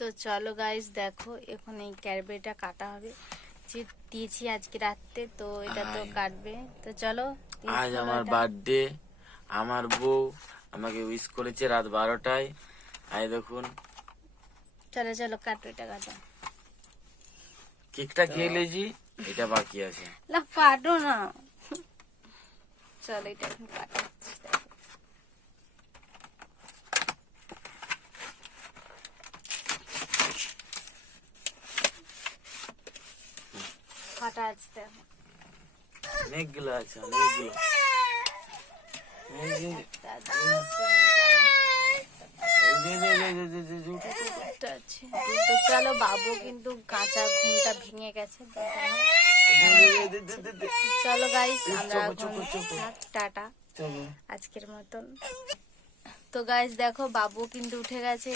তো চলো গাইস দেখো এখন এই ক্যাডবেরিটা কাটা হবে, যে দিয়েছি আজকে রাতে, তো এটা তো কাটবে। তো চলো, আজ আমার বার্থডে, আমার বউ আমাকে উইশ করেছে রাত 12টায়। আই দেখুন, চলো চলো কাটো, এটা কাটো। কেকটা খেয়ে লেছি, এটা বাকি আছে। না কাটো না, চলো এটা এখন কাটাচ্ছি। দেখো কাটা আছে, দেখো অনেকগুলো আছে, অনেকগুলো। তো চলো, বাবু কিন্তু কাঁচা ঘুমটা ভেঙে গেছে। চলো গাইস, আমরা টাটা আজকের মতন। তো গাইস দেখো, বাবু কিন্তু উঠে গেছে।